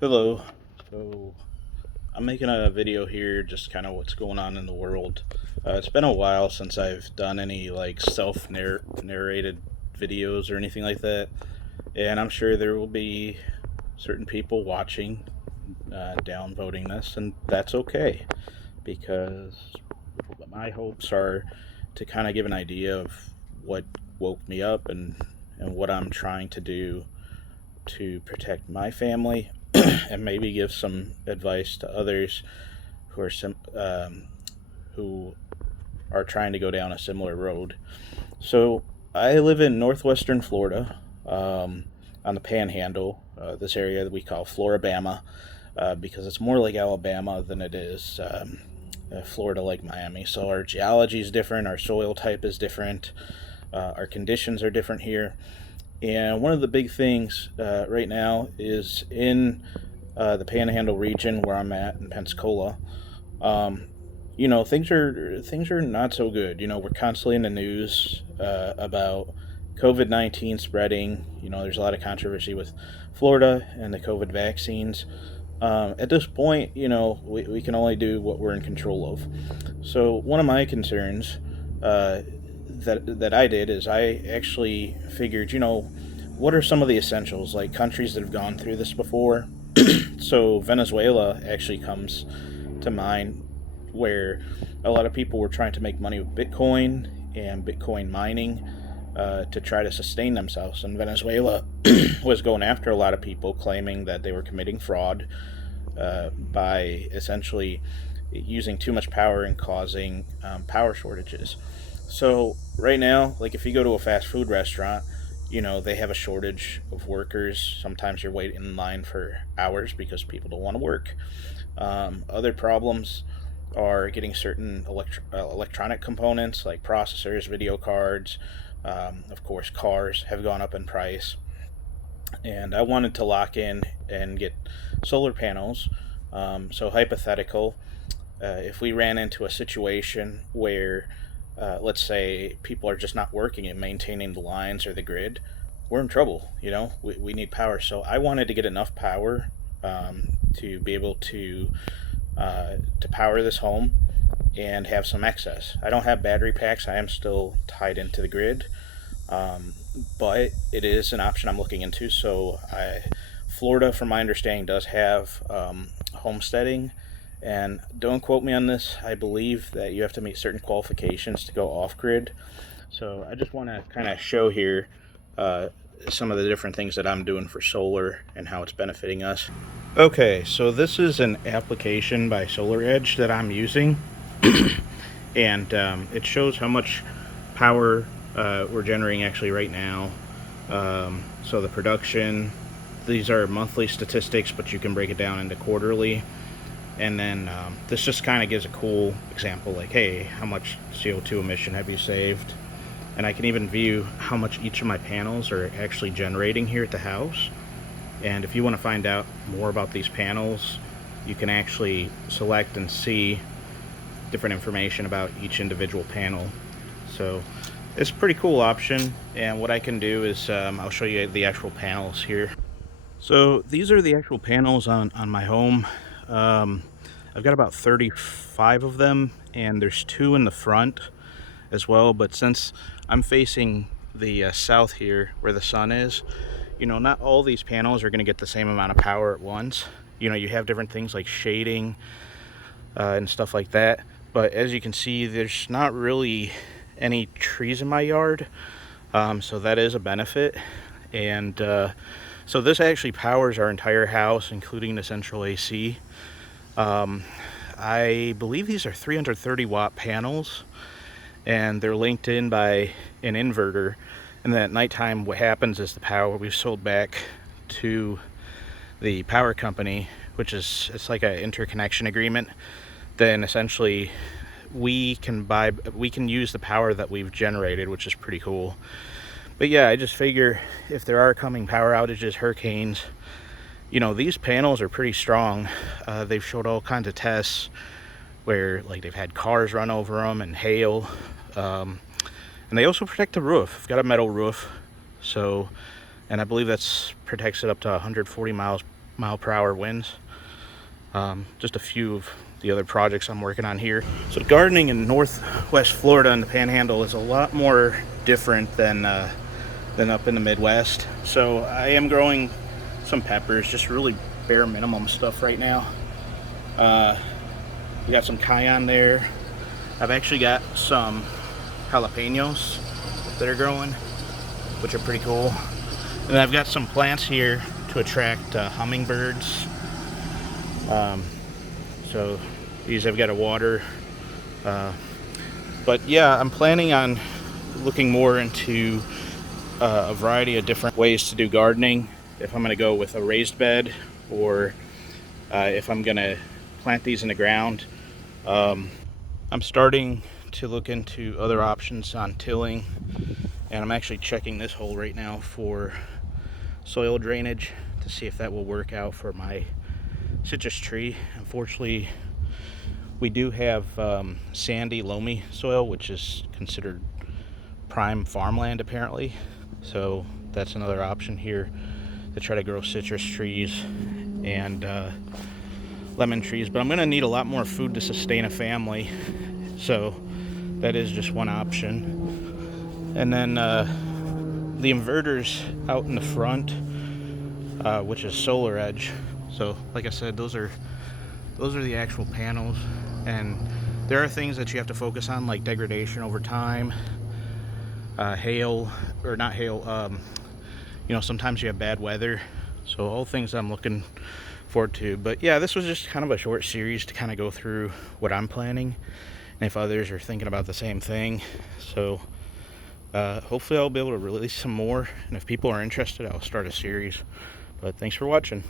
Hello. So I'm making a video here, just kind of what's going on in the world. It's been a while since I've done any like self narrated videos or anything like that, and I'm sure there will be certain people watching, downvoting this, and that's okay because my hopes are to kind of give an idea of what woke me up and what I'm trying to do to protect my family and maybe give some advice to others who are who are trying to go down a similar road. So I live in northwestern Florida, on the Panhandle, this area that we call Floribama, because it's more like Alabama than it is Florida like Miami. So our geology is different, our soil type is different, our conditions are different here. And one of the big things right now is in the Panhandle region where I'm at in Pensacola. Um, things are not so good. We're constantly in the news about COVID-19 spreading. There's a lot of controversy with Florida and the COVID vaccines. At this point, we can only do what we're in control of. So one of my concerns that I did is I actually figured, what are some of the essentials, like countries that have gone through this before? So Venezuela actually comes to mind, where a lot of people were trying to make money with Bitcoin and Bitcoin mining to try to sustain themselves. And Venezuela was going after a lot of people, claiming that they were committing fraud by essentially using too much power and causing power shortages. So right now, like if you go to a fast food restaurant, they have a shortage of workers. Sometimes you're waiting in line for hours because people don't want to work. Other problems are getting certain electronic components like processors, video cards. Of course, cars have gone up in price. And I wanted to lock in and get solar panels. So, hypothetical, if we ran into a situation where, let's say, people are just not working and maintaining the lines or the grid, we're in trouble. We need power. So, I wanted to get enough power to be able to power this home and have some excess. I don't have battery packs. I am still tied into the grid, um, but it is an option I'm looking into. Florida, from my understanding, does have homesteading, and don't quote me on this. I believe that you have to meet certain qualifications to go off grid. So I just want to kind of show here uh, some of the different things that I'm doing for solar and how it's benefiting us. Okay, so this is an application by SolarEdge that I'm using, and it shows how much power we're generating actually right now. So the production, these are monthly statistics, but you can break it down into quarterly. And then this just kind of gives a cool example, like, hey, how much CO2 emission have you saved? And I can even view how much each of my panels are actually generating here at the house. And if you want to find out more about these panels, you can actually select and see different information about each individual panel. So it's a pretty cool option. And what I can do is I'll show you the actual panels here. So these are the actual panels on my home. Um, I've got about 35 of them, and there's two in the front as well. But since I'm facing the south here where the sun is, not all these panels are going to get the same amount of power at once. You have different things like shading and stuff like that. But as you can see, there's not really any trees in my yard. So that is a benefit. And so this actually powers our entire house, including the central AC. I believe these are 330 watt panels, and they're linked in by an inverter. And then at nighttime, what happens is the power we've sold back to the power company, it's like an interconnection agreement. Then essentially we can use the power that we've generated, which is pretty cool. But yeah, I just figure if there are coming power outages, hurricanes, these panels are pretty strong. They've showed all kinds of tests where like they've had cars run over them and hail. And they also protect the roof. I've got a metal roof, and I believe that's protects it up to 140 miles mile-per-hour winds. Just a few of the other projects I'm working on here. So gardening in Northwest Florida and the Panhandle is a lot more different than up in the Midwest. So I am growing some peppers, just really bare minimum stuff right now. We got some cayenne there. I've actually got some jalapenos that are growing, which are pretty cool. And I've got some plants here to attract hummingbirds. So these I've got to water. But yeah, I'm planning on looking more into a variety of different ways to do gardening. If I'm going to go with a raised bed, or if I'm going to plant these in the ground. I'm starting to look into other options on tilling, and I'm actually checking this hole right now for soil drainage to see if that will work out for my citrus tree. Unfortunately, we do have sandy, loamy soil, which is considered prime farmland apparently. So that's another option here to try to grow citrus trees and lemon trees. But I'm going to need a lot more food to sustain a family, so that is just one option. And then the inverters out in the front, which is SolarEdge. So like I said, those are the actual panels, and there are things that you have to focus on, like degradation over time, hail, or not hail, you know, sometimes you have bad weather. So all things I'm looking forward to. But yeah, this was just kind of a short series to kind of go through what I'm planning, and if others are thinking about the same thing. So hopefully I'll be able to release some more, and if people are interested, I'll start a series. But thanks for watching.